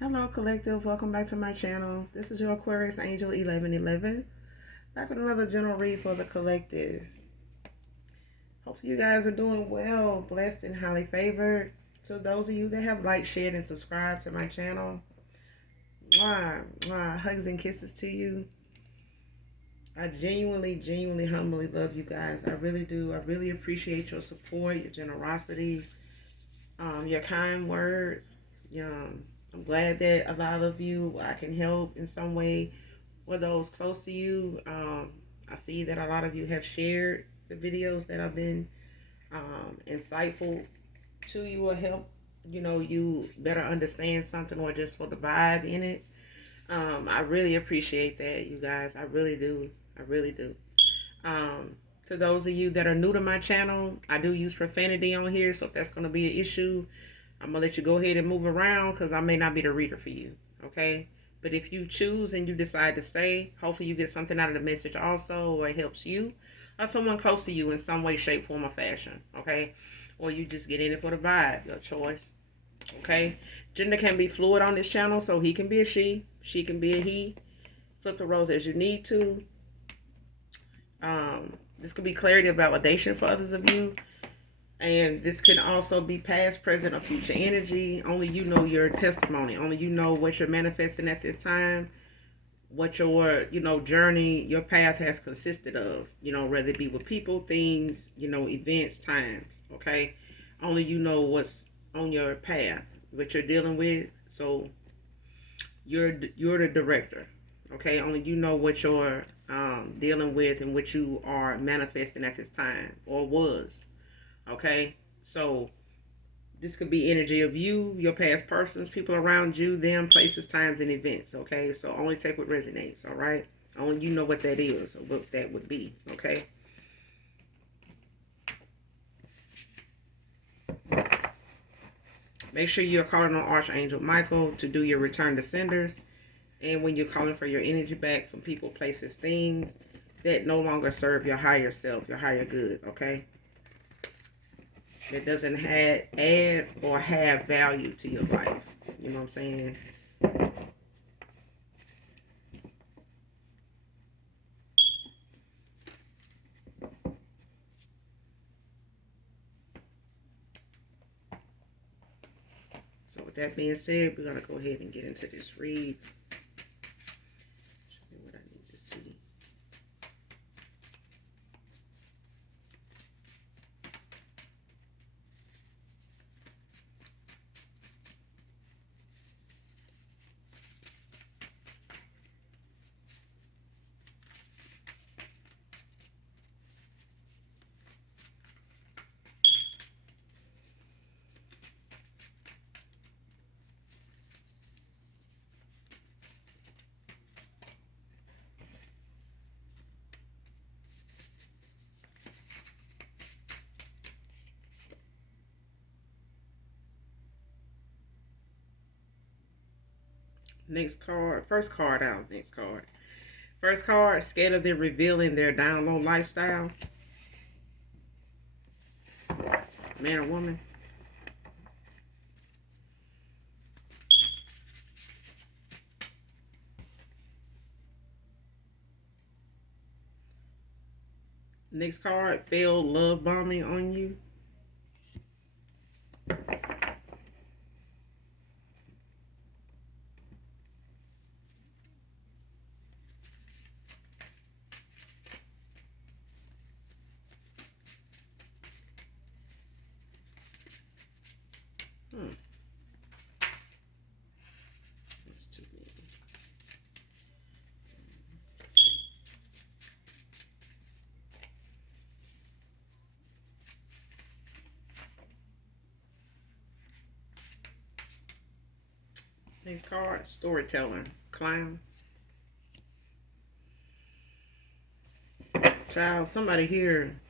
Hello, collective. Welcome back to my channel. This is your Aquarius Angel 1111. Back with another general read for the collective. Hopefully, you guys are doing well, blessed, and highly favored. To those of you that have liked, shared, and subscribed to my channel, hugs and kisses to you. I genuinely, humbly love you guys. I really do. I really appreciate your support, your generosity, your kind words. I'm glad that a lot of you I can help in some way. For those close to you, I see that a lot of you have shared the videos that have been insightful to you or help you better understand something or just for the vibe in it. I really appreciate that, you guys. I really do. I really do. Um, to those of you that are new to my channel, I do use profanity on here, so if that's going to be an issue, I'm going to let you go ahead and move around because I may not be the reader for you, okay? But if you choose and you decide to stay, hopefully you get something out of the message also, or it helps you or someone close to you in some way, shape, form, or fashion, okay? Or you just get in it for the vibe, your choice, okay? Gender can be fluid on this channel, so he can be a she can be a he. Flip the roles as you need to. This could be clarity of validation for others of you. And this can also be past, present, or future energy. Only you know your testimony. Only you know what you're manifesting at this time. What your, journey, your path has consisted of. Whether it be with people, things, events, times. Okay? Only you know what's on your path, what you're dealing with. So you're the director. Okay? Only you know what you're dealing with and what you are manifesting at this time or was. Okay? So this could be energy of you, your past persons, people around you, them, places, times, and events. Okay? So only take what resonates. All right? Only you know what that is or what that would be. Okay? Make sure you're calling on Archangel Michael to do your return to senders. And when you're calling for your energy back from people, places, things that no longer serve your higher self, your higher good. Okay? That doesn't add or have value to your life. You know what I'm saying? So with that being said, we're going to go ahead and get into this read. Show me what I need to see. Next card. First card out. Next card. First card, scared of them revealing their down low lifestyle. Man or woman. Next card, failed love bombing on you. That's too many. Next card, storyteller, clown. Child, somebody here.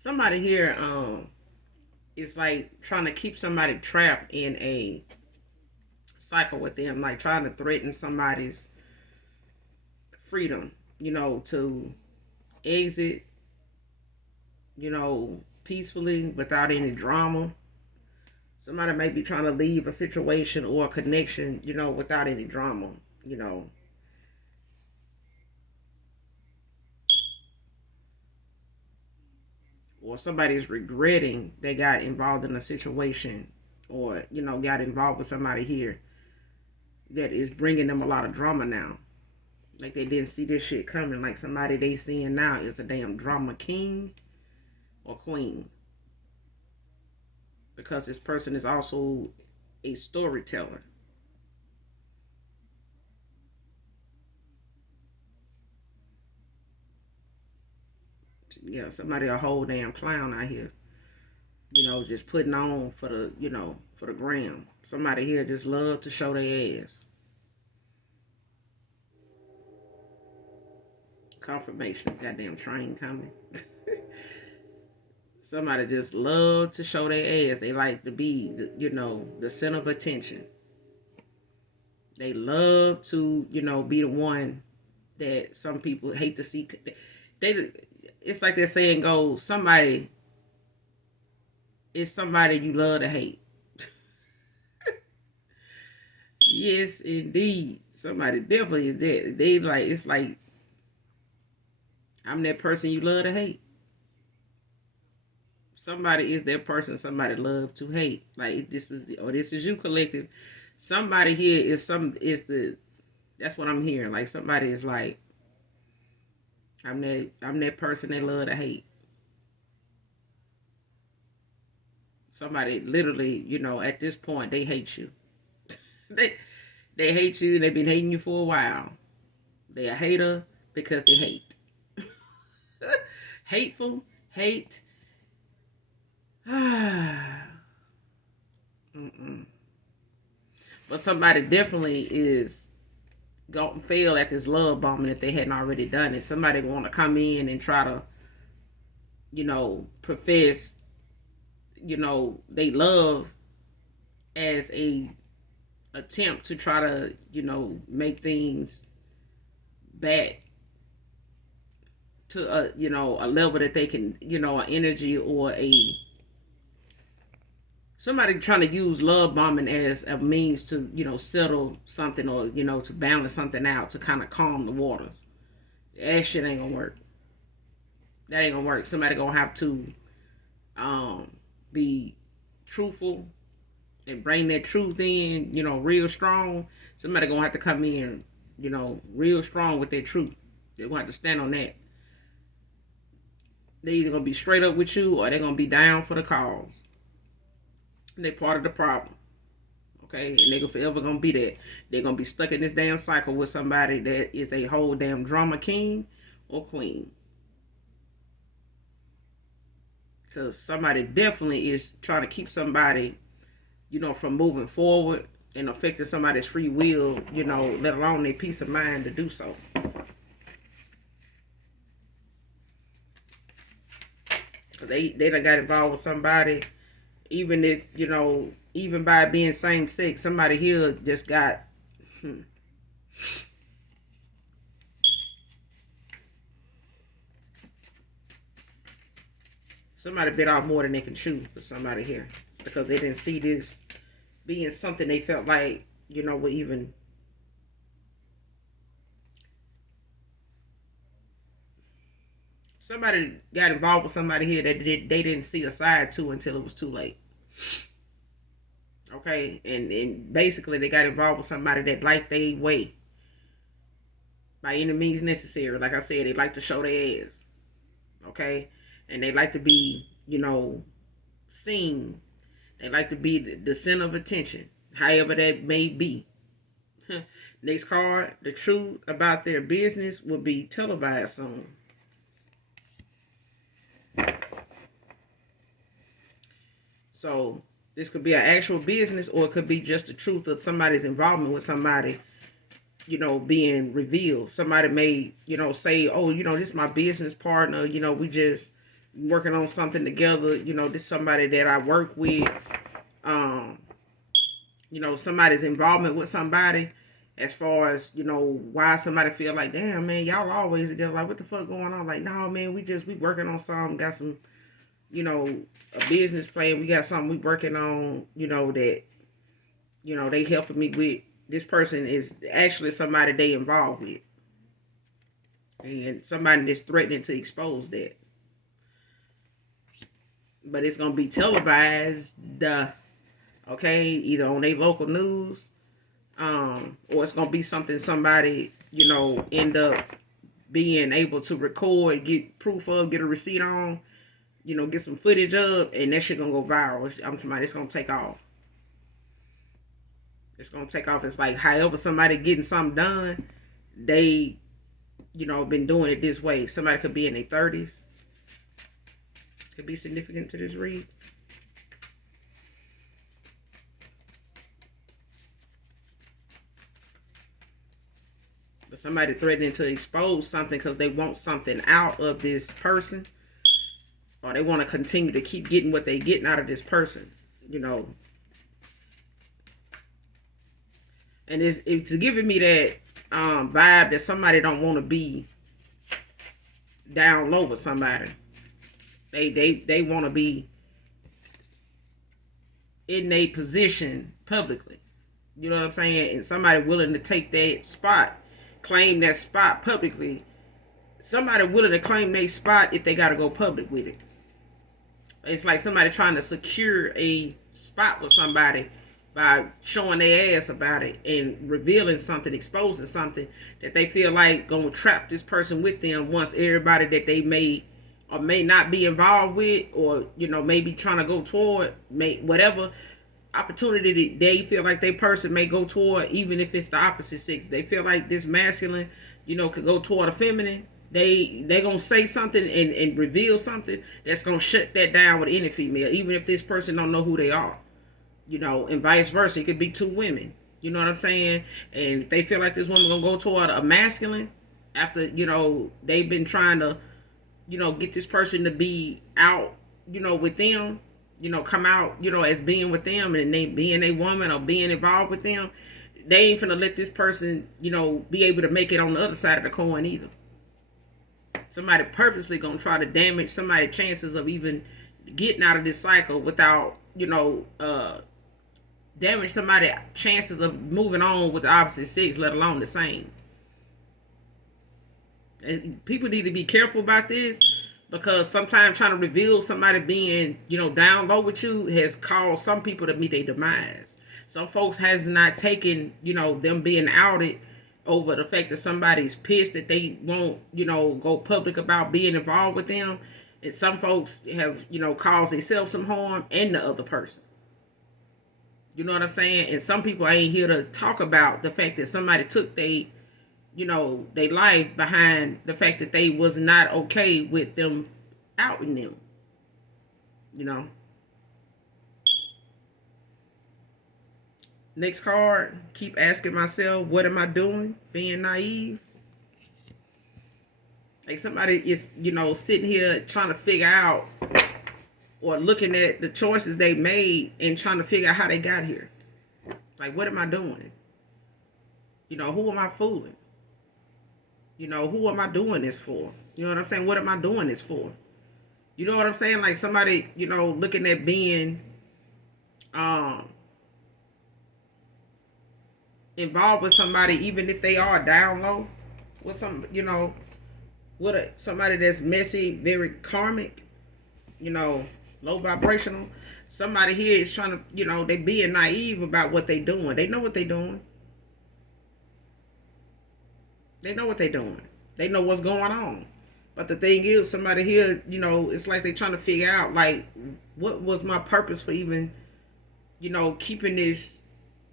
somebody here is like trying to keep somebody trapped in a cycle with them, like trying to threaten somebody's freedom, to exit, peacefully without any drama. Somebody may be trying to leave a situation or a connection, without any drama, you know. Or somebody's regretting they got involved in a situation, or, got involved with somebody here that is bringing them a lot of drama now. Like they didn't see this shit coming. Like somebody they seeing now is a damn drama king or queen. Because this person is also a storyteller. Yeah, somebody a whole damn clown out here. Just putting on for the, for the gram. Somebody here just love to show their ass. Confirmation, goddamn train coming. Somebody just love to show their ass. They like to be, the center of attention. They love to, be the one that some people hate to see. It's like they're saying goes, somebody is somebody you love to hate. Yes, indeed. Somebody definitely is that. They like, it's like, I'm that person you love to hate. Somebody is that person somebody love to hate. Like this is you collective. Somebody here that's what I'm hearing. Like somebody is like, I'm that person they love to hate. Somebody literally, at this point they hate you. they hate you. They've been hating you for a while. They a hater because they hate. Hateful, hate. Mm-mm. But somebody definitely is going to fail at this love bombing if they hadn't already done it. Somebody want to come in and try to, profess, they love as a attempt to try to, make things back to a level that they can, an energy or somebody trying to use love bombing as a means to, settle something or, to balance something out, to kind of calm the waters. That shit ain't gonna work. That ain't gonna work. Somebody gonna have to be truthful and bring that truth in, real strong. Somebody gonna have to come in, real strong with their truth. They're gonna have to stand on that. They're either gonna be straight up with you or they're gonna be down for the cause. They part of the problem. Okay? And they're forever gonna be that. They're gonna be stuck in this damn cycle with somebody that is a whole damn drama king or queen. Because somebody definitely is trying to keep somebody, from moving forward and affecting somebody's free will, let alone their peace of mind to do so. Because they done got involved with somebody, even if, even by being same sex, somebody here just got somebody bit off more than they can chew for somebody here. Because they didn't see this being something they felt like, would even somebody got involved with somebody here that they didn't see a side to until it was too late. Okay, and basically they got involved with somebody that liked their way by any means necessary. Like I said, they like to show their ass. Okay, and they like to be, seen. They like to be the center of attention, however that may be. Next card, the truth about their business will be televised soon. So this could be an actual business, or it could be just the truth of somebody's involvement with somebody, being revealed. Somebody may, say, oh, this is my business partner. We just, working on something together. You know, this somebody that I work with. Um, you know, somebody's involvement with somebody, as far as, you know, why somebody feel like, damn man, y'all always together. Like, what the fuck going on? Like, no man, we working on something. Got some, you know, a business plan. We got something we working on. You know that, you know, they helping me with. This person is actually somebody they involved with, and somebody that's threatening to expose that. But it's gonna be televised, okay, either on their local news, or it's gonna be something somebody, you know, end up being able to record, get proof of, get a receipt on, you know, get some footage of, and that shit gonna go viral. I'm talking about it's gonna take off. It's gonna take off. It's like however somebody getting something done, they, you know, been doing it this way. Somebody could be in their 30s. Could be significant to this read. But somebody threatening to expose something because they want something out of this person, or they want to continue to keep getting what they getting out of this person, you know. And it's giving me that vibe that somebody don't want to be down low with somebody. They want to be in a position publicly. You know what I'm saying? And somebody willing to take that spot, claim that spot publicly. Somebody willing to claim their spot if they got to go public with it. It's like somebody trying to secure a spot with somebody by showing their ass about it and revealing something, exposing something that they feel like gonna trap this person with them once everybody that they may or may not be involved with, or, you know, maybe trying to go toward, whatever opportunity they feel like they person may go toward, even if it's the opposite sex. They feel like this masculine, you know, could go toward a feminine. They gonna say something and reveal something that's gonna shut that down with any female, even if this person don't know who they are. You know, and vice versa. It could be two women. You know what I'm saying? And if they feel like this woman gonna go toward a masculine after, you know, they've been trying to, you know, get this person to be out, you know, with them, you know, come out, you know, as being with them, and they being a woman or being involved with them, they ain't finna let this person, you know, be able to make it on the other side of the coin either. Somebody purposely gonna try to damage somebody's chances of even getting out of this cycle without, you know, damage somebody's chances of moving on with the opposite sex, let alone the same. And people need to be careful about this, because sometimes trying to reveal somebody being, you know, down low with you has caused some people to meet their demise. Some folks has not taken, you know, them being outed over the fact that somebody's pissed that they won't, you know, go public about being involved with them. And some folks have, you know, caused themselves some harm and the other person. You know what I'm saying? And some people ain't here to talk about the fact that somebody took they, you know, they life behind the fact that they was not okay with them outing them. You know. Next card, keep asking myself, what am I doing? Being naive. Like somebody is, you know, sitting here trying to figure out or looking at the choices they made and trying to figure out how they got here. Like, what am I doing? You know, who am I fooling? You know, who am I doing this for? You know what I'm saying? What am I doing this for? You know what I'm saying? Like somebody, you know, looking at being involved with somebody, even if they are down low, with some, you know, with somebody that's messy, very karmic, you know, low vibrational. Somebody here is trying to, you know, they being naive about what they doing. They know what they doing. They know what they doing. They know what's going on. But the thing is, somebody here, you know, it's like they trying to figure out, like, what was my purpose for even, you know, keeping this,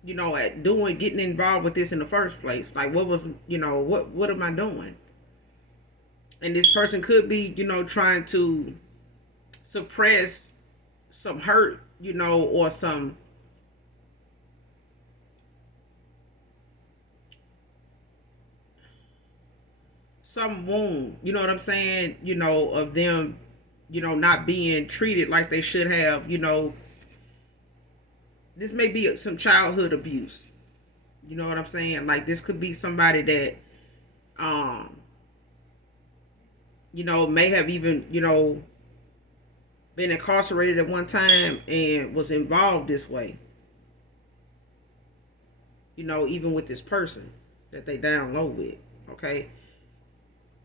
you know, at doing, getting involved with this in the first place. Like, what was, you know, what am I doing? And this person could be, you know, trying to suppress some hurt, you know, or some wound, you know what I'm saying, you know, of them not being treated like they should have. This may be some childhood abuse. You know what I'm saying? Like this could be somebody that, um, may have even, been incarcerated at one time and was involved this way. Even with this person that they down low with. Okay.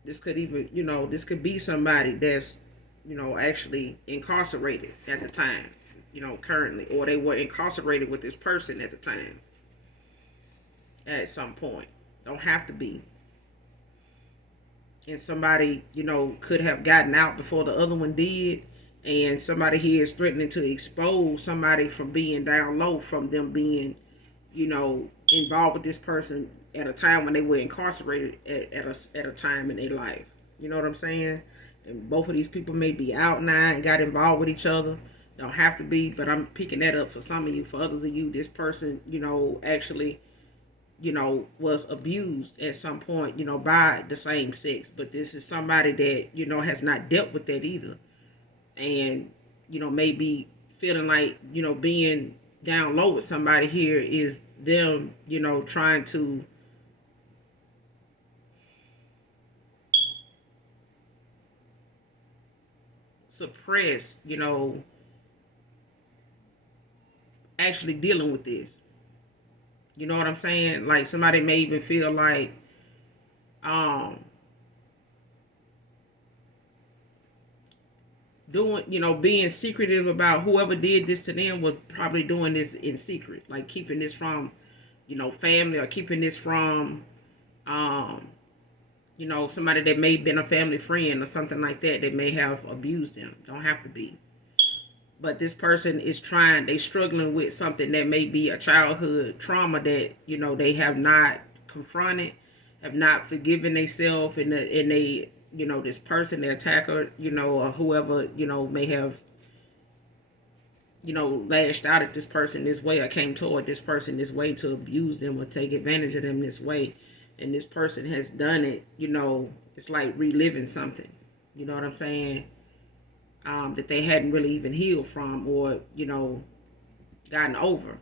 This could even, this could be somebody that's, actually incarcerated at the time, currently, or they were incarcerated with this person at the time at some point. Don't have to be. And somebody, could have gotten out before the other one did. And somebody here is threatening to expose somebody from being down low, from them being, involved with this person at a time when they were incarcerated at a time in their life. You know what I'm saying? And both of these people may be out now and got involved with each other. Don't have to be, but I'm picking that up for some of you. For others of you, this person, actually, was abused at some point, by the same sex. But this is somebody that, has not dealt with that either. And, maybe feeling like, being down low with somebody here is them, trying to suppress, actually dealing with this. You know what I'm saying? Like somebody may even feel like, um, doing, being secretive about whoever did this to them was probably doing this in secret, like keeping this from, family, or keeping this from, um, somebody that may have been a family friend or something like that. That may have abused them. Don't have to be. But this person is they struggling with something that may be a childhood trauma that, they have not confronted, have not forgiven themselves, and they, this person, the attacker, or whoever, may have, lashed out at this person this way, or came toward this person this way to abuse them or take advantage of them this way. And this person has done it, it's like reliving something. You know what I'm saying? That they hadn't really even healed from, or, gotten over.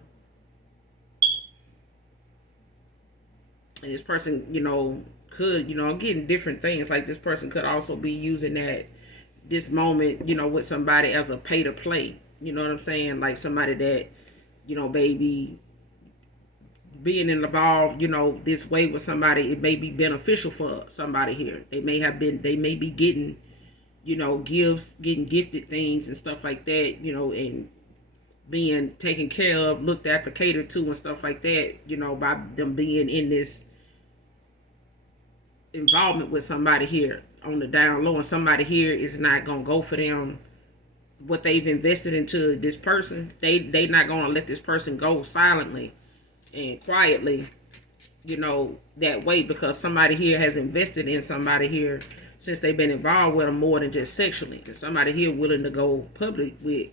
And this person, could, I'm getting different things. Like this person could also be using this moment, with somebody as a pay to play. You know what I'm saying? Like somebody that, baby, being involved, this way with somebody, it may be beneficial for somebody here. They may be getting, gifts, getting gifted things and stuff like that, and being taken care of, looked after, catered to, and stuff like that, by them being in this involvement with somebody here on the down low. And somebody here is not gonna go for them what they've invested into this person. They not gonna let this person go silently and quietly, that way, because somebody here has invested in somebody here since they've been involved with them more than just sexually. And somebody here willing to go public with,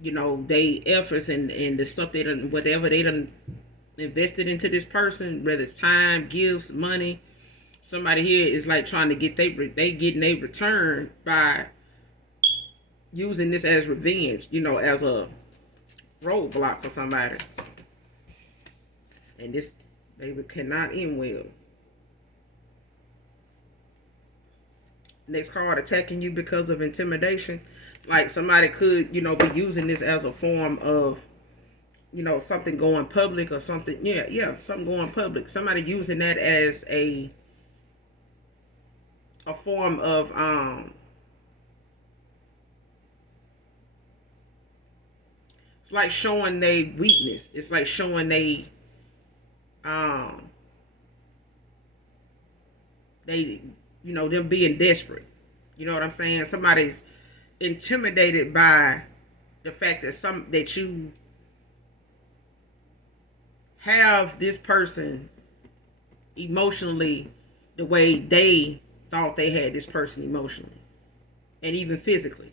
they efforts and the stuff they done, whatever they done invested into this person, whether it's time, gifts, money. Somebody here is like trying to get they getting a return by using this as revenge, as a roadblock for somebody. And this baby cannot end well. Next card, attacking you because of intimidation. Like somebody could, be using this as a form of, something going public or something. Yeah, something going public. Somebody using that as a form of it's like showing they weakness. It's like showing they them being desperate. You know what I'm saying? Somebody's intimidated by the fact that you have this person emotionally the way they thought they had this person emotionally and even physically,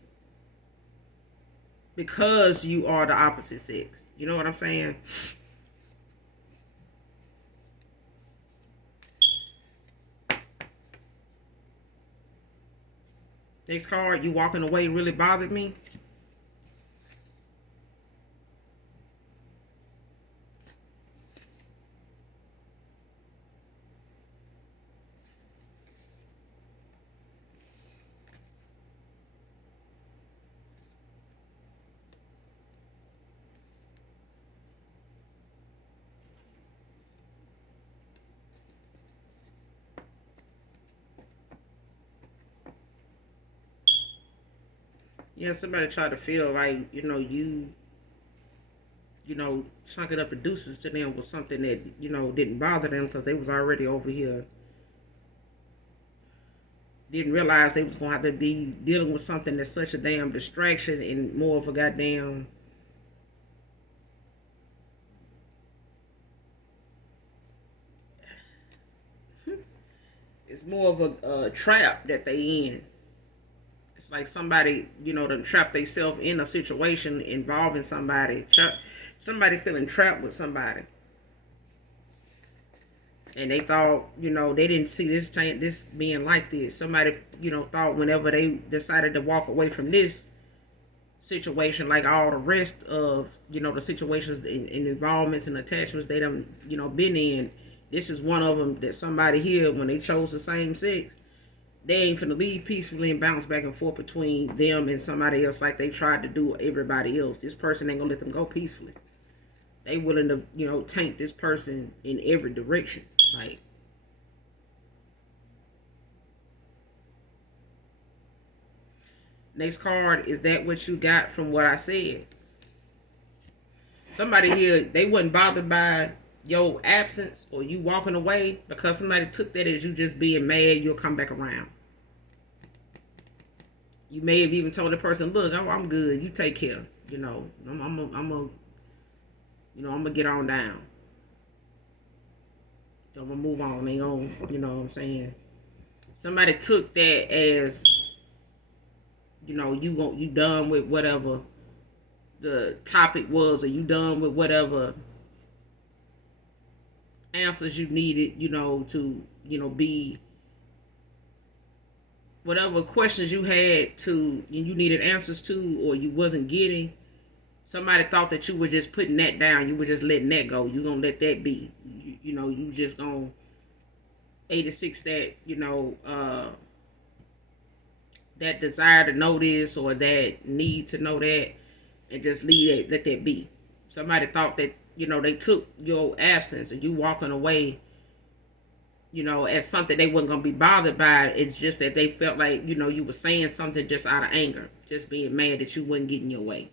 because you are the opposite sex. You know what I'm saying? Next card, you walking away really bothered me. Yeah, somebody tried to feel like, chunking up the deuces to them was something that, didn't bother them because they was already over here. Didn't realize they was going to have to be dealing with something that's such a damn distraction and more of a goddamn. It's more of a trap that they in. It's like somebody, to trap themselves in a situation involving somebody. Somebody feeling trapped with somebody. And they thought, they didn't see this being like this. Somebody, thought whenever they decided to walk away from this situation, like all the rest of, the situations and involvements and attachments they done, been in, this is one of them that somebody here, when they chose the same sex, they ain't finna leave peacefully and bounce back and forth between them and somebody else like they tried to do everybody else. This person ain't gonna let them go peacefully. They willing to, taint this person in every direction. Like, next card, is that what you got from what I said? Somebody here, they wasn't bothered by your absence or you walking away because somebody took that as you just being mad. You'll come back around. You may have even told the person, "Look, I'm good. You take care. I'm gonna get on down. I'm gonna move on. They on. You know what I'm saying?" Somebody took that as, you done with whatever the topic was, or you done with whatever answers you needed, to, be whatever questions you had to, you needed answers to, or you wasn't getting. Somebody thought that you were just putting that down. You were just letting that go. You gonna let that be. You just gonna 86 that, that desire to know this or that need to know that, and just leave it, let that be. Somebody thought that, they took your absence or you walking away, as something they wasn't gonna be bothered by. It's just that they felt like, you were saying something just out of anger, just being mad that you wasn't getting your way.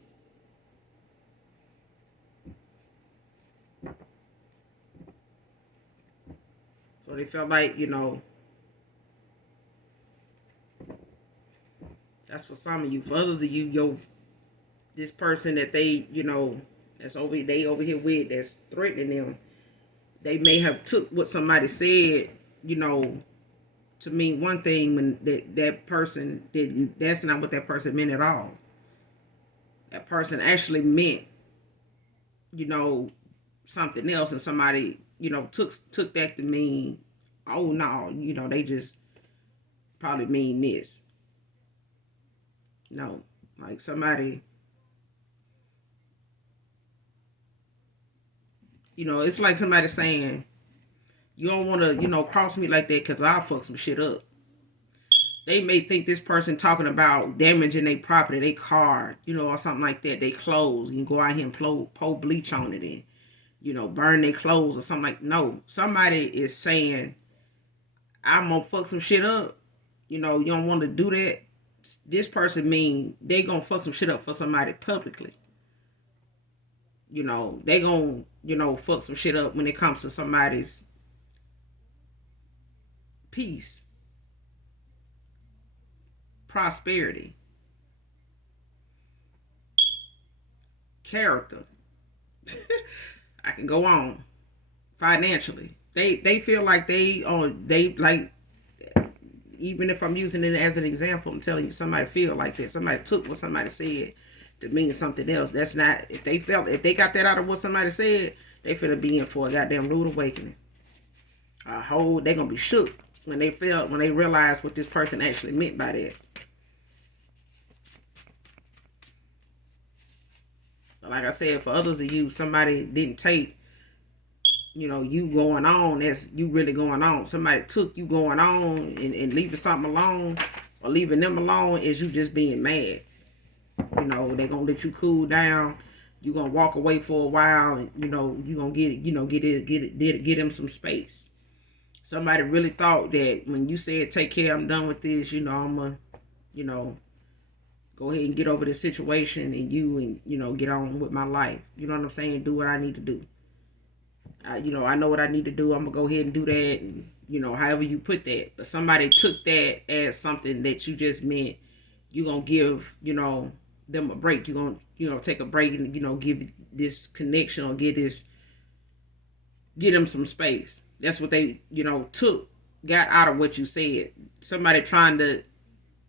So they felt like, that's for some of you. For others of you, this person that they, that's over here with, that's threatening them, they may have took what somebody said, to mean one thing when that person didn't. That's not what that person meant at all. That person actually meant, something else, and somebody, took that to mean, oh no, they just probably mean this. No, like somebody, it's like somebody saying, you don't want to, cross me like that because I'll fuck some shit up. They may think this person talking about damaging their property, their car, or something like that, they clothes. You can go out here and pour bleach on it and, burn their clothes or something like. No, somebody is saying, I'm gonna fuck some shit up. You don't want to do that. This person mean they gonna fuck some shit up for somebody publicly. They gonna, fuck some shit up when it comes to somebody's peace, prosperity, character. I can go on. Financially. They feel like they like, even if I'm using it as an example, I'm telling you, somebody feel like that. Somebody took what somebody said to mean something else. That's not, if they got that out of what somebody said, they finna be in for a goddamn rude awakening. They gonna be shook when they realize what this person actually meant by that. like I said, for others of you, somebody didn't take, you going on as you really going on. Somebody took you going on and leaving something alone or leaving them alone as you just being mad. They're gonna let you cool down. You're gonna walk away for a while, and you're gonna get them some space. Somebody really thought that when you said take care, I'm done with this, I'm gonna, go ahead and get over the situation and get on with my life. You know what I'm saying? Do what I need to do. I know what I need to do. I'm gonna go ahead and do that, and however you put that. But somebody took that as something that you just meant you're gonna give, them a break. You're gonna, take a break and give this connection or get them some space. That's what they, got out of what you said. Somebody trying to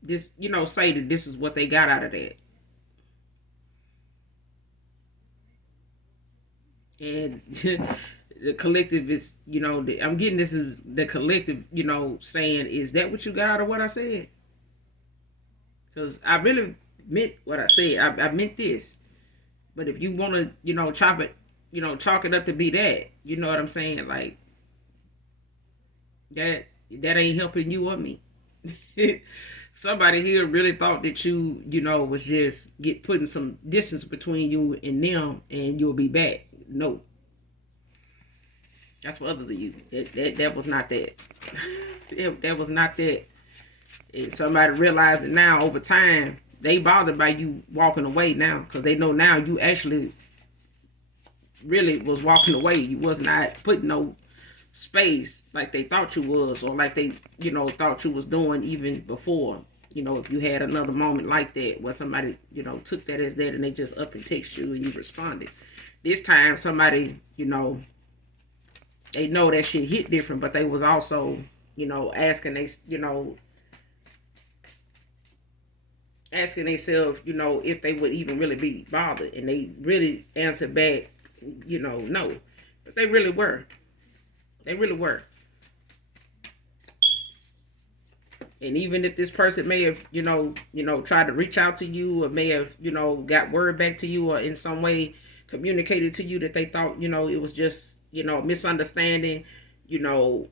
say that this is what they got out of that. And the collective is, I'm getting this is the collective, saying, is that what you got out of what I said? Because I really meant what I said. I meant this. But if you want to, chalk it up to be that, you know what I'm saying? Like, that ain't helping you or me. Somebody here really thought that you, was just putting some distance between you and them and you'll be back. No. That's for others of you. That was not that. That was not that. And somebody realizing now over time, they bothered by you walking away now. Because they know now you actually really was walking away. You was not putting no space like they thought you was, or like they, thought you was doing even before. If you had another moment like that where somebody, took that as that and they just up and text you and you responded. This time somebody, they know that shit hit different, but they was also, asking themselves, if they would even really be bothered. And they really answered back, no. But they really were. They really were. And even if this person may have, tried to reach out to you or may have, got word back to you or in some way communicated to you that they thought, it was just, misunderstanding, even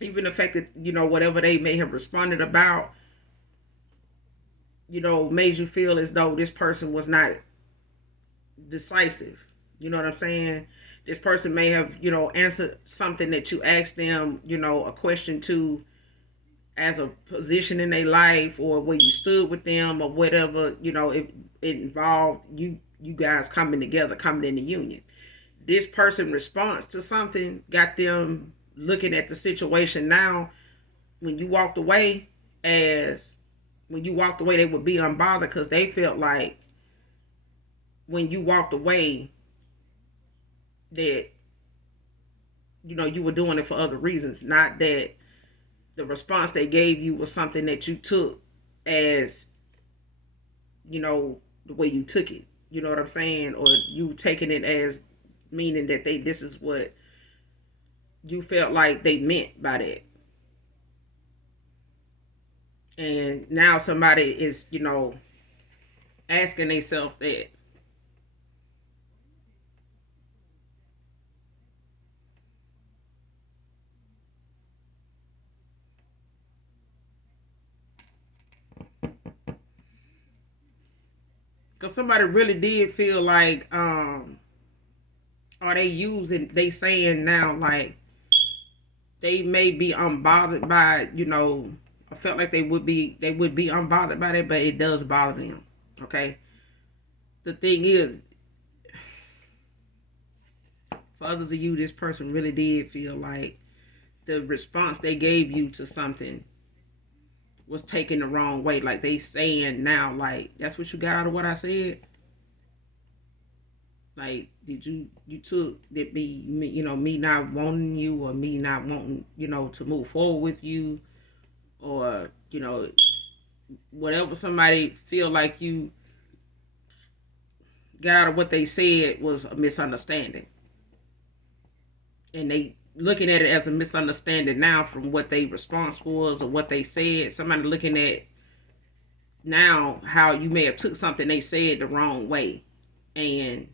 the fact that, whatever they may have responded about, made you feel as though this person was not decisive. You know what I'm saying? This person may have, answered something that you asked them, a question to as a position in their life or where you stood with them or whatever, it involved you guys coming together, coming in the union. This person response to something got them looking at the situation now. When you walked away, they would be unbothered because they felt like when you walked away that, you were doing it for other reasons, not that the response they gave you was something that you took as, the way you took it. You know what I'm saying? Or you taking it as meaning that this is what you felt like they meant by that. And now somebody is, asking themselves that. Because somebody really did feel like, are they saying now, like, they may be unbothered by, I felt like they would be unbothered by that, but it does bother them. Okay. The thing is, for others of you, this person really did feel like the response they gave you to something was taken the wrong way. Like they saying now, like, that's what you got out of what I said. Like, did you took that be me, me not wanting you or me not wanting, to move forward with you, or, whatever somebody feel like you got out of what they said was a misunderstanding. And they looking at it as a misunderstanding now from what they response was or what they said. Somebody looking at now how you may have took something they said the wrong way and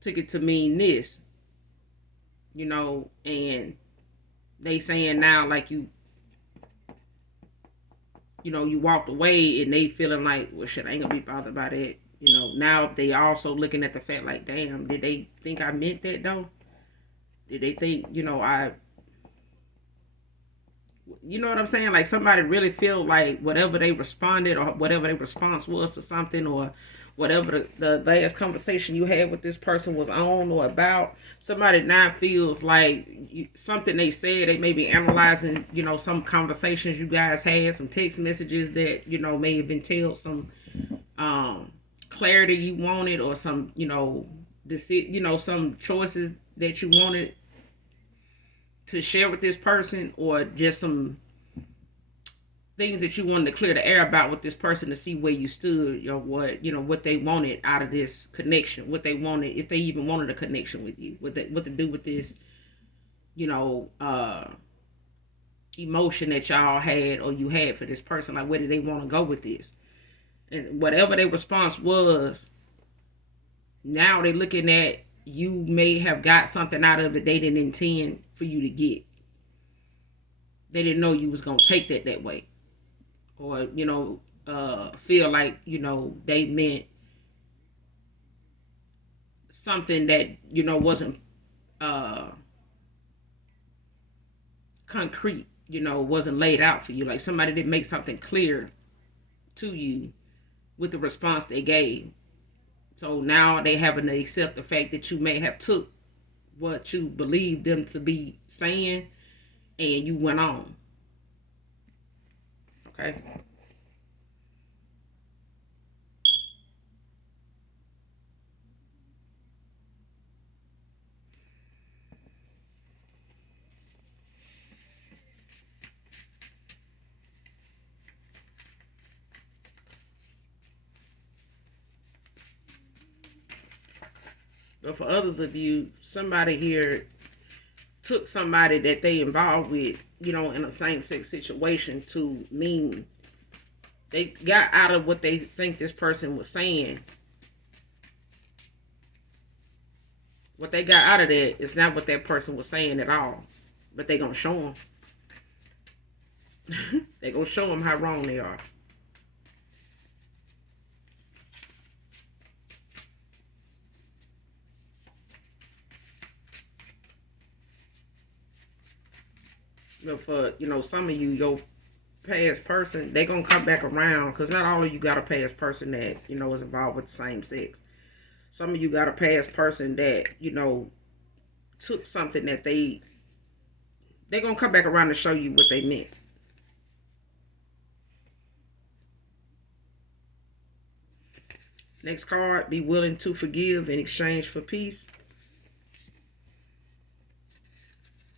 took it to mean this, and they saying now like you walked away and they feeling like, well, shit, I ain't gonna be bothered by that. Now they also looking at the fact like, damn, did they think I meant that though? Did they think, you know what I'm saying? Like somebody really feel like whatever they responded or whatever their response was to something, or whatever the last conversation you had with this person was on or about, somebody now feels like something they said, they may be analyzing, some conversations you guys had, some text messages that, may have entailed some clarity you wanted, or some, some choices that you wanted to share with this person, or just some things that you wanted to clear the air about with this person to see where you stood, or what they wanted out of this connection, what they wanted, if they even wanted a connection with you, what to do with this, emotion that y'all had or you had for this person. Like, where did they want to go with this? And whatever their response was, now they looking at, you may have got something out of it they didn't intend for you to get. They didn't know you was going to take that way. Or, feel like, they meant something that, wasn't concrete, wasn't laid out for you. Like somebody didn't make something clear to you with the response they gave. So now they having to accept the fact that you may have took what you believed them to be saying and you went on. Okay. But for others of you, somebody here took somebody that they involved with, in a same-sex situation to mean they got out of what they think this person was saying. What they got out of that is not what that person was saying at all. But they gonna show them. They gonna show them how wrong they are. But for, some of you, your past person, they gonna come back around, because not all of you got a past person that, is involved with the same sex. Some of you got a past person that, took something that they gonna come back around and show you what they meant. Next card, be willing to forgive in exchange for peace.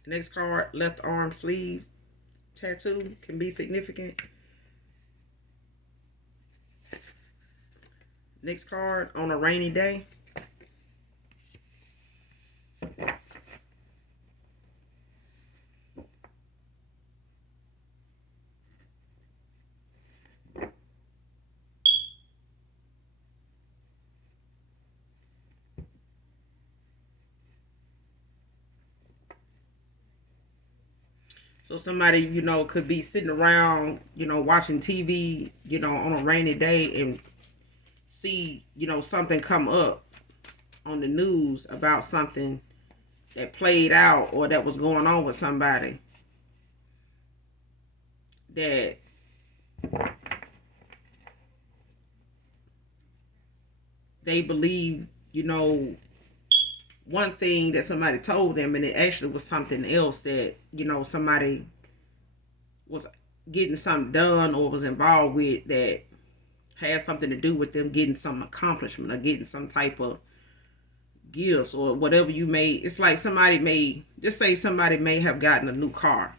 Next card, left arm sleeve tattoo can be significant. Next card, on a rainy day. So somebody, could be sitting around, watching TV, on a rainy day and see, something come up on the news about something that played out or that was going on with somebody that they believe, one thing that somebody told them, and it actually was something else that, somebody was getting something done or was involved with that had something to do with them getting some accomplishment or getting some type of gifts or whatever you may. It's like somebody may have gotten a new car.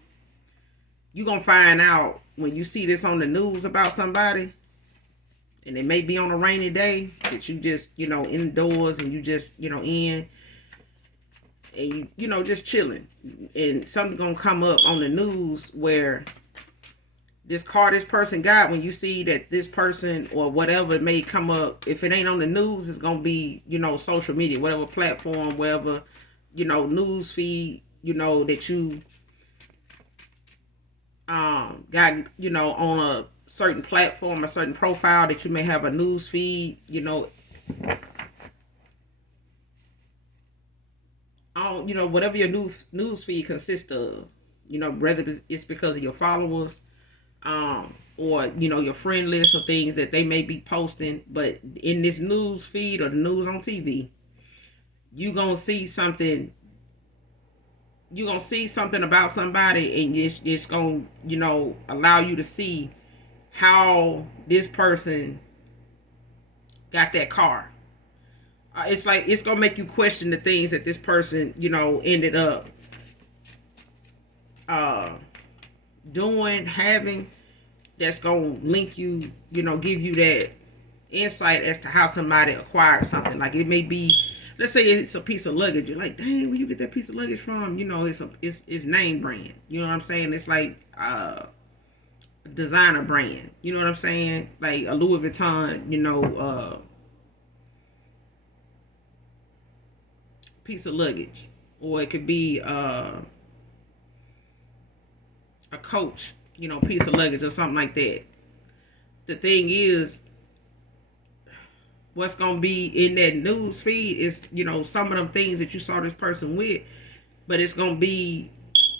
You're going to find out when you see this on the news about somebody, and it may be on a rainy day that you just, indoors and you just, in, and you just chilling, and something gonna come up on the news where this car this person got, when you see that this person or whatever may come up, if it ain't on the news, it's gonna be, social media, whatever platform, wherever, news feed, that you got, on a certain platform, a certain profile that you may have a news feed, on, whatever your news feed consists of, whether it's because of your followers, or your friend list or things that they may be posting. But in this news feed or the news on TV, you gonna see something. You gonna see something about somebody, and it's gonna allow you to see how this person got that car. It's like it's gonna make you question the things that this person ended up doing, having, that's gonna link you, give you that insight as to how somebody acquired something. Like it may be, let's say it's a piece of luggage. You're like, dang, where you get that piece of luggage from? It's name brand. You know what I'm saying? It's like designer brand. You know what I'm saying? Like a Louis Vuitton, piece of luggage, or it could be a Coach, piece of luggage or something like that. The thing is, what's gonna be in that news feed is, some of them things that you saw this person with, but it's gonna be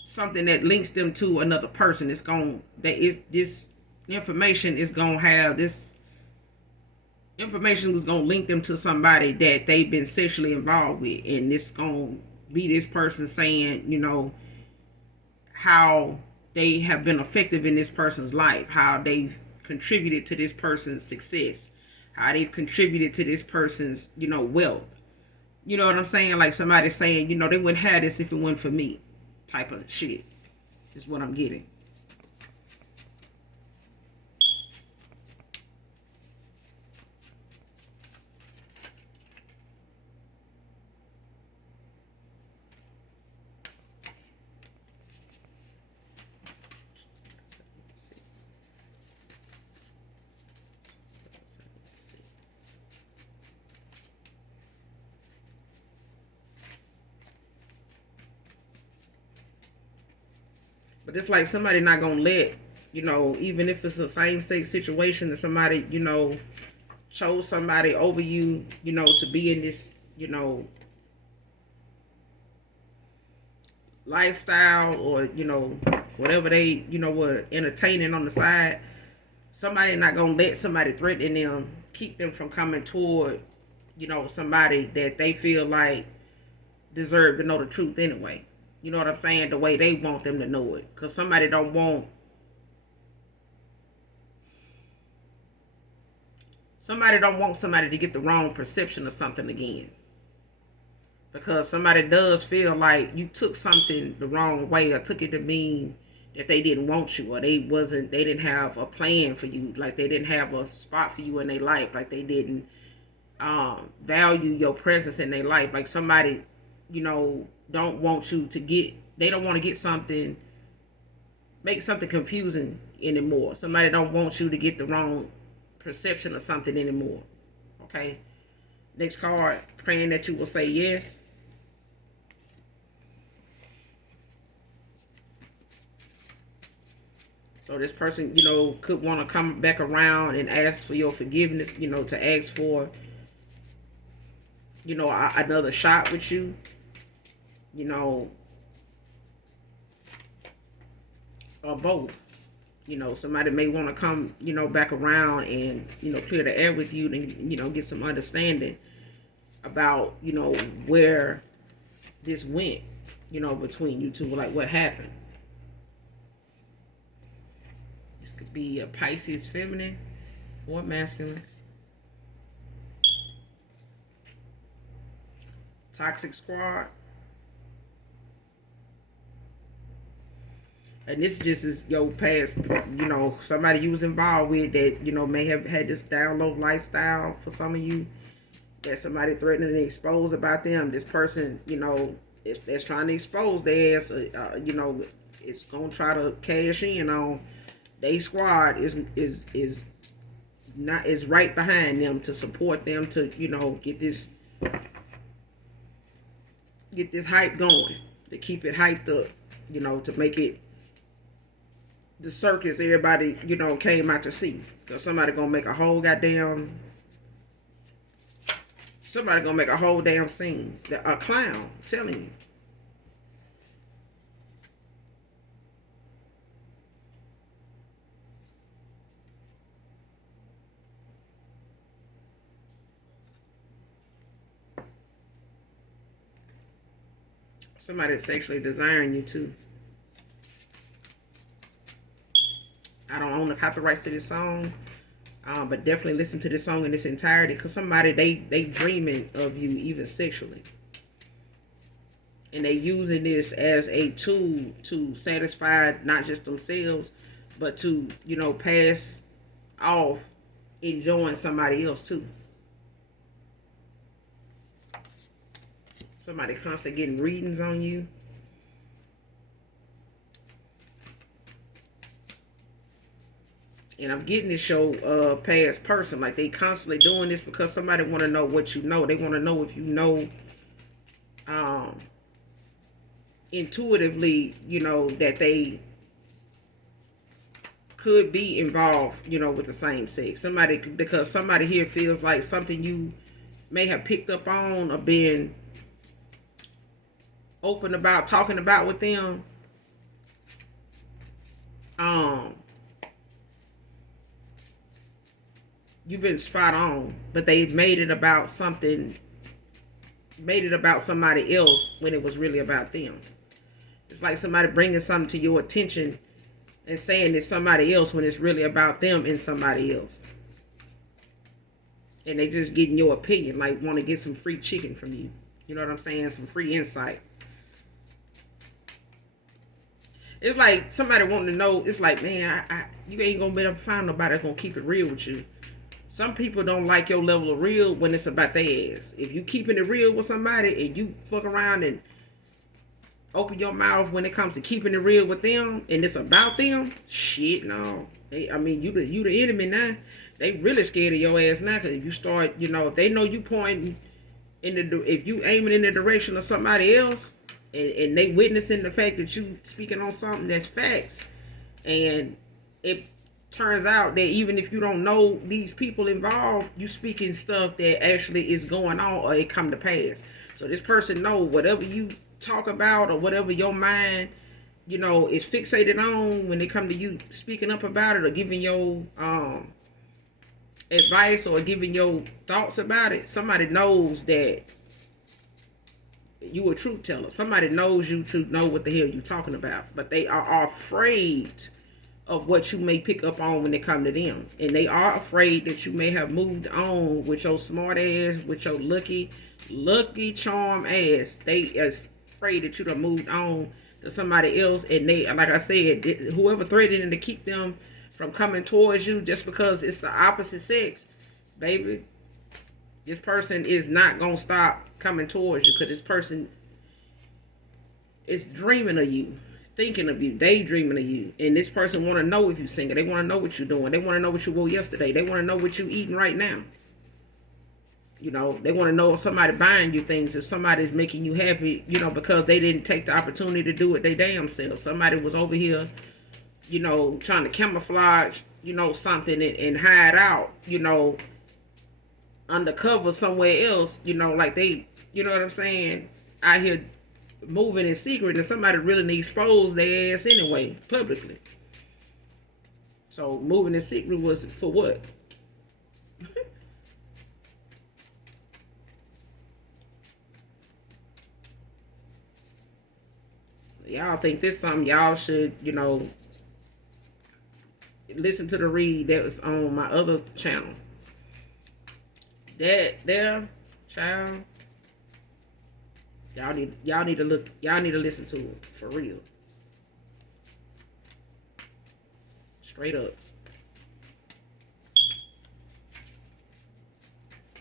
something that links them to another person. It's gonna this information is gonna have this information is gonna link them to somebody that they've been sexually involved with, and it's gonna be this person saying, how they have been effective in this person's life, how they've contributed to this person's success, how they've contributed to this person's, wealth. You know what I'm saying? Like somebody saying, they wouldn't have this if it wasn't for me, type of shit is what I'm getting. But it's like somebody not gonna let, even if it's a same sex situation, that somebody, chose somebody over you, to be in this, lifestyle, or, whatever they, were entertaining on the side. Somebody not gonna let somebody threaten them, keep them from coming toward, somebody that they feel like deserve to know the truth anyway. You know what I'm saying? The way they want them to know it. Because somebody don't want somebody to get the wrong perception of something again. Because somebody does feel like you took something the wrong way, or took it to mean that they didn't want you, or they didn't have a plan for you, like they didn't have a spot for you in their life, like they didn't value your presence in their life. Like somebody, don't want you to get, they don't want to get something, make something confusing anymore. Somebody don't want you to get the wrong perception of something anymore. Okay. Next card, praying that you will say yes. So this person, could want to come back around and ask for your forgiveness, to ask for, another shot with you. Or both. Somebody may want to come, back around and, clear the air with you, and, get some understanding about, where this went, between you two, like what happened. This could be a Pisces feminine or masculine. Toxic squad. And this just is your past, somebody you was involved with that, may have had this down low lifestyle for some of you, that somebody threatening to expose about them. This person, that's trying to expose their ass, it's going to try to cash in on, they squad is not is right behind them to support them to, you know, get this hype going, to keep it hyped up, you know, to make it the circus everybody, you know, came out to see. Because somebody gonna make a whole damn scene. A clown, I'm telling you. Somebody sexually desiring you too. I don't own the copyrights to this song, but definitely listen to this song in its entirety, because somebody, they dreaming of you even sexually, and they using this as a tool to satisfy not just themselves, but to, you know, pass off enjoying somebody else too. Somebody constantly getting readings on you. And I'm getting this show past person. Like, they constantly doing this because somebody want to know what you know. They want to know if you know intuitively, you know, that they could be involved, you know, with the same sex. Somebody, because somebody here feels like something you may have picked up on or been open about, talking about with them. You've been spot on, but they've made it about something, made it about somebody else when it was really about them. It's like somebody bringing something to your attention and saying it's somebody else when it's really about them and somebody else. And they just getting your opinion, like want to get some free chicken from you. You know what I'm saying? Some free insight. It's like somebody wanting to know. It's like, man, you ain't gonna be able to find nobody that's gonna keep it real with you. Some people don't like your level of real when it's about their ass. If you keeping it real with somebody and you fuck around and open your mouth when it comes to keeping it real with them and it's about them, shit, no. I mean, you the enemy now. They really scared of your ass now, because if you start, you know, if they know you pointing if you aiming in the direction of somebody else, and they witnessing the fact that you speaking on something that's facts, and it turns out that even if you don't know these people involved, you speaking stuff that actually is going on or it come to pass. So this person know whatever you talk about or whatever your mind, you know, is fixated on when it come to you speaking up about it or giving your advice or giving your thoughts about it, somebody knows that you a truth teller. Somebody knows you to know what the hell you talking about, but they are afraid of what you may pick up on when they come to them. And they are afraid that you may have moved on with your smart ass, with your lucky charm ass. They are afraid that you done moved on to somebody else. And they, like I said, whoever threatening to keep them from coming towards you just because it's the opposite sex, baby, this person is not going to stop coming towards you, because this person is dreaming of you, thinking of you, daydreaming of you. And this person want to know if you single. They want to know what you're doing. They want to know what you wore yesterday. They want to know what you eating right now. You know, they want to know if somebody buying you things, if somebody's making you happy, you know, because they didn't take the opportunity to do it they damn self. Somebody was over here, you know, trying to camouflage, you know, something and hide out, you know, undercover somewhere else, you know, like they, you know what I'm saying, out here moving in secret, and somebody really needs to expose their ass anyway, publicly. So moving in secret was for what? Y'all think this something y'all should, you know, listen to the read that was on my other channel. That there, child, y'all need to listen to it for real. Straight up.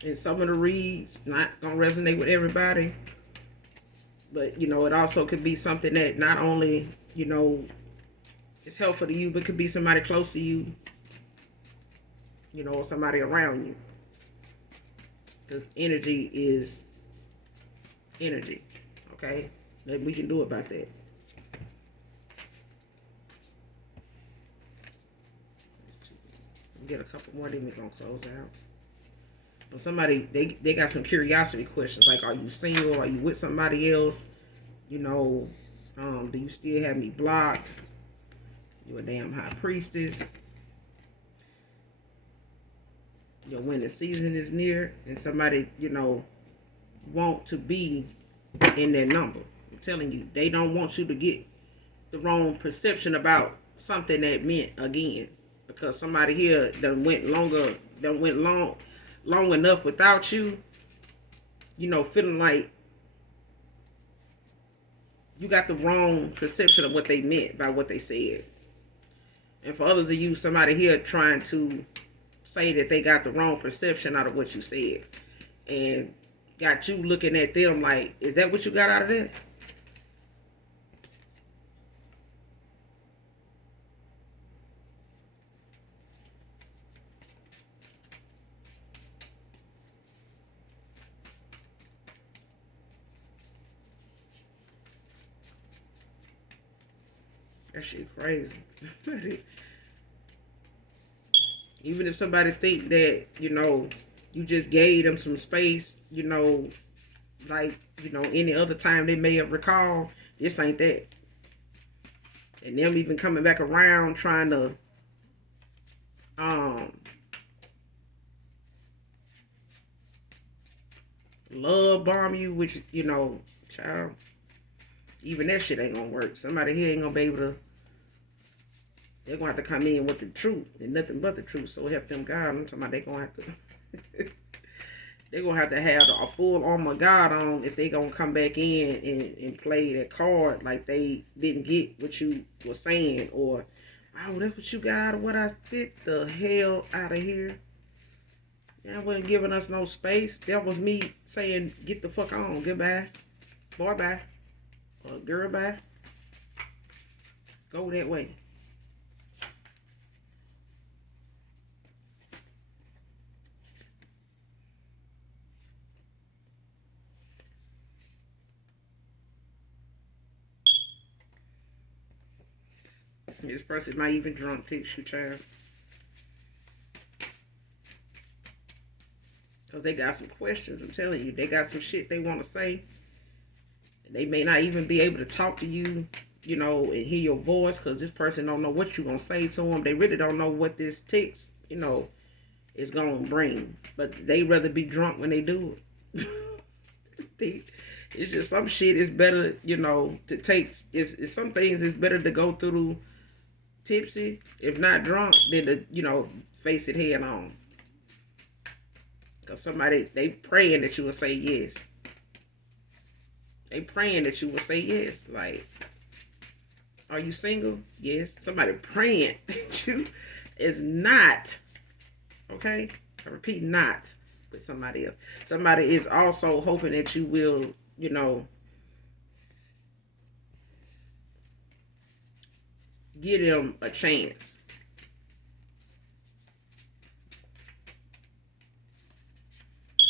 And some of the reads not gonna resonate with everybody, but you know, it also could be something that not only, you know, it's helpful to you, but it could be somebody close to you, or somebody around you. Because energy is energy. Okay? Nothing we can do about that. Get a couple more, then we're going to close out. But somebody, they got some curiosity questions. Like, are you single? Are you with somebody else? Do you still have me blocked? You a damn high priestess. When the season is near and somebody, want to be in that number. I'm telling you, they don't want you to get the wrong perception about something that meant again. Because somebody here went long enough without you, feeling like you got the wrong perception of what they meant by what they said. And for others of you, somebody here trying to say that they got the wrong perception out of what you said. And got you looking at them like, is that what you got out of that? That shit crazy. Even if somebody think that, you just gave them some space, like, any other time they may have recalled, this ain't that. And them even coming back around trying to love bomb you, which, child, even that shit ain't gonna work. Somebody here ain't gonna be able to. They're gonna have to come in with the truth and nothing but the truth. So help them God. I'm talking about they're gonna have to. They're gonna have to have a full armor of God on if they gonna come back in and play that card like they didn't get what you were saying, or oh, that's what you got out of what I did. The hell out of here. Y'all wasn't giving us no space. That was me saying, get the fuck on. Goodbye. Boy, bye. Girl, bye. Go that way. This person might even drunk text you, child. Because they got some questions. I'm telling you, they got some shit they want to say. They may not even be able to talk to you, and hear your voice, because this person don't know what you're going to say to them. They really don't know what this text, is going to bring. But they rather be drunk when they do it. It's just some shit is better, to take. It's some things it's better to go through tipsy, if not drunk, than to, face it head on. Because somebody, they praying that you will say yes. They praying that you will say yes. Like, are you single? Yes. Somebody praying that you is not. Okay? I repeat, not with somebody else. Somebody is also hoping that you will, give them a chance.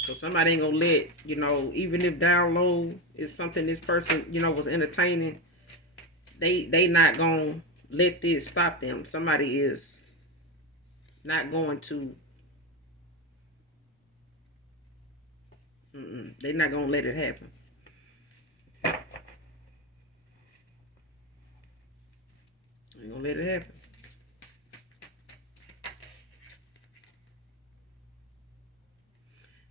So somebody ain't gonna let, even if down low is something this person, was entertaining, they not gonna let this stop them. Somebody is not going to, they're not gonna let it happen. Ain't gonna let it happen.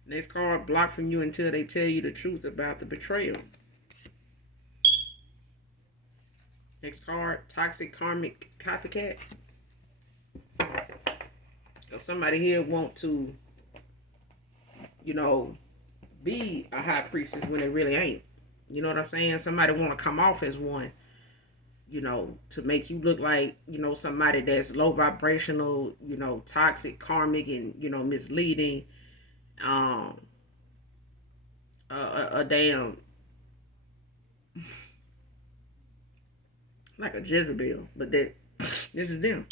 Next card, block from you until they tell you the truth about the betrayal. Next card, toxic karmic copycat. So somebody here want to, be a high priestess when they really ain't. You know what I'm saying? Somebody want to come off as one, to make you look like, somebody that's low vibrational, toxic, karmic, and, misleading. A damn, like a Jezebel, but that This is them.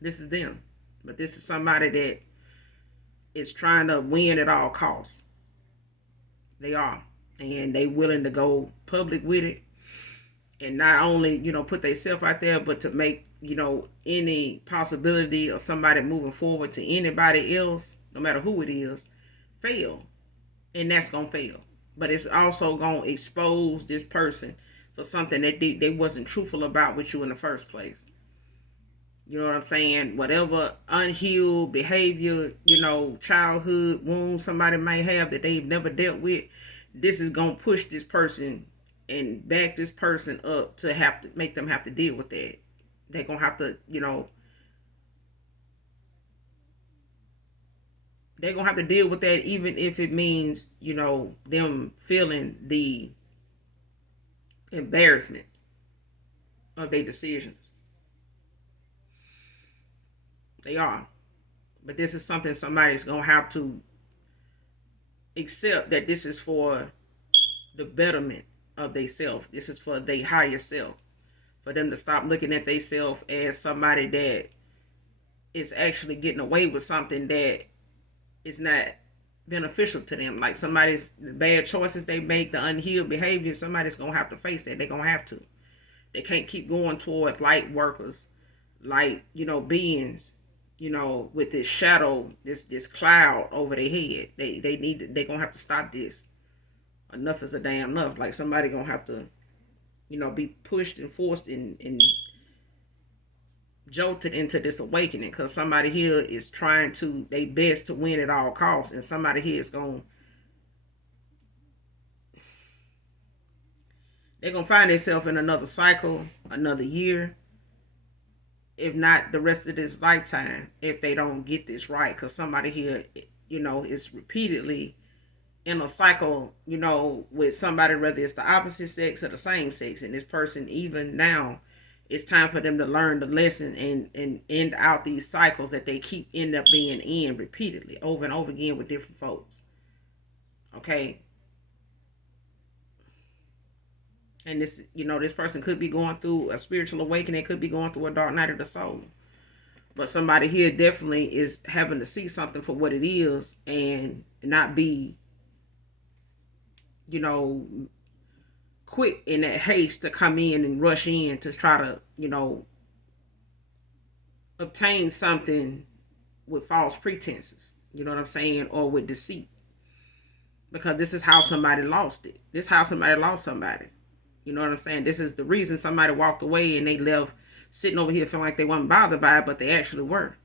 This is them. But this is somebody that is trying to win at all costs. They are. And they willing to go public with it. And not only, put themselves out there, but to make, any possibility of somebody moving forward to anybody else, no matter who it is, fail. And that's going to fail. But it's also going to expose this person for something that they wasn't truthful about with you in the first place. You know what I'm saying? Whatever unhealed behavior, childhood wounds somebody might have that they've never dealt with, this is going to push this person and back this person up to have to make them have to deal with that. They're going to have to, they're going to have to deal with that, even if it means, them feeling the embarrassment of their decisions. They are. But this is something somebody's going to have to accept, that this is for the betterment of their self. This is for their higher self. For them to stop looking at their self as somebody that is actually getting away with something that is not beneficial to them. Like somebody's bad choices they make, the unhealed behavior, somebody's going to have to face that. They're going to have to. They can't keep going toward light workers, light, beings, with this shadow, this cloud over their head. They're gonna have to stop this. Enough is a damn enough. Like somebody gonna have to, be pushed and forced and jolted into this awakening, because somebody here is trying to their best to win at all costs, and somebody here is they're gonna find themselves in another cycle, another year, if not the rest of this lifetime, if they don't get this right. Because somebody here, is repeatedly in a cycle, with somebody, whether it's the opposite sex or the same sex. And this person, even now, it's time for them to learn the lesson and end out these cycles that they keep end up being in repeatedly over and over again with different folks. Okay. And this, this person could be going through a spiritual awakening, could be going through a dark night of the soul. But somebody here definitely is having to see something for what it is and not be, quick in that haste to come in and rush in to try to, obtain something with false pretenses. You know what I'm saying? Or with deceit. Because this is how somebody lost it. This is how somebody lost somebody. You know what I'm saying? This is the reason somebody walked away and they left sitting over here feeling like they weren't bothered by it, but they actually were.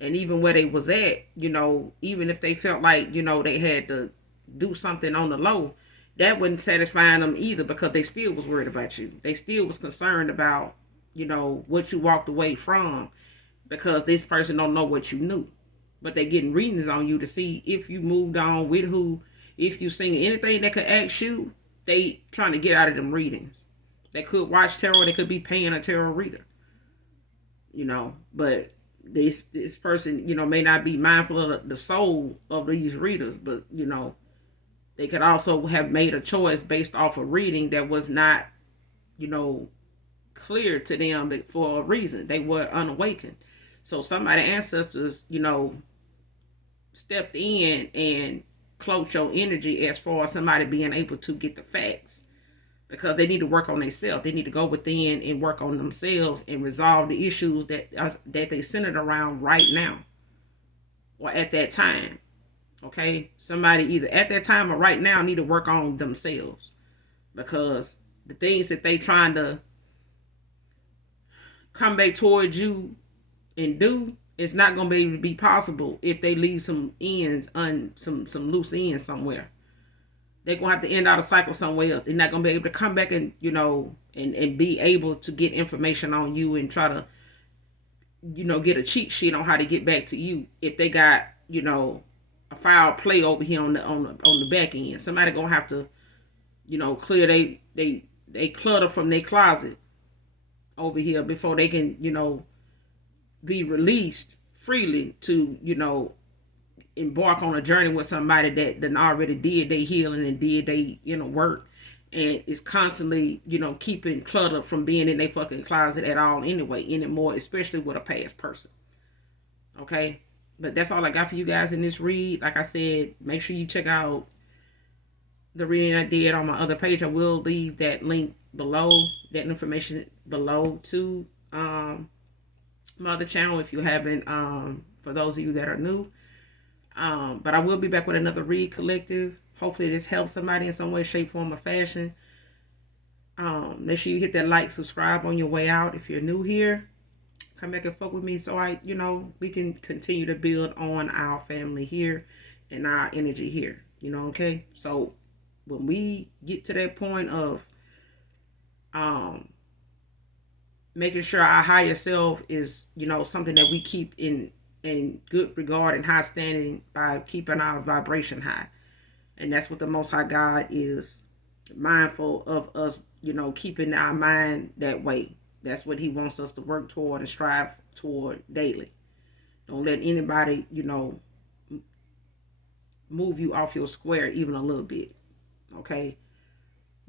And even where they was at, even if they felt like, they had to do something on the low, that wasn't satisfying them either, because they still was worried about you. They still was concerned about, what you walked away from, because this person don't know what you knew. But they getting readings on you to see if you moved on with who, if you seen anything that could ask you. They trying to get out of them readings. They could watch tarot. They could be paying a tarot reader. But this person, may not be mindful of the soul of these readers. But, they could also have made a choice based off a reading that was not, clear to them for a reason. They were unawakened. So somebody ancestors, stepped in and cloak your energy as far as somebody being able to get the facts, because they need to work on themselves. They need to go within and work on themselves and resolve the issues that they centered around right now or at that time. Okay, somebody either at that time or right now need to work on themselves, because the things that they trying to come back towards you and do, it's not going to be able to be possible if they leave some ends some loose ends somewhere. They're going to have to end out a cycle somewhere else. They're not going to be able to come back and, and be able to get information on you and try to, get a cheat sheet on how to get back to you if they got, a foul play over here on the back end. Somebody going to have to, clear they clutter from their closet over here before they can, be released freely to, embark on a journey with somebody that already did their healing and did their work and is constantly, you know, keeping clutter from being in their fucking closet at all anyway anymore, especially with a past person. Okay? But that's all I got for you guys in this read. Like I said, make sure you check out the reading I did on my other page. I will leave that link below, that information below to my other channel if you haven't, for those of you that are new. But I will be back with another read collective. Hopefully this helps somebody in some way, shape, form, or fashion. Make sure you hit that like, subscribe on your way out if you're new here. Come back and fuck with me so we can continue to build on our family here and our energy here. Okay? So when we get to that point of making sure our higher self is, something that we keep in good regard and high standing by keeping our vibration high. And that's what the Most High God is mindful of us, keeping our mind that way. That's what he wants us to work toward and strive toward daily. Don't let anybody, move you off your square even a little bit. Okay?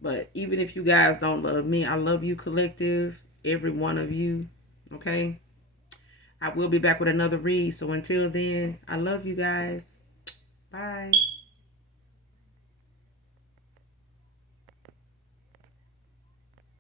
But even if you guys don't love me, I love you, collective. Every one of you. Okay? I will be back with another read. So until then, I love you guys. Bye.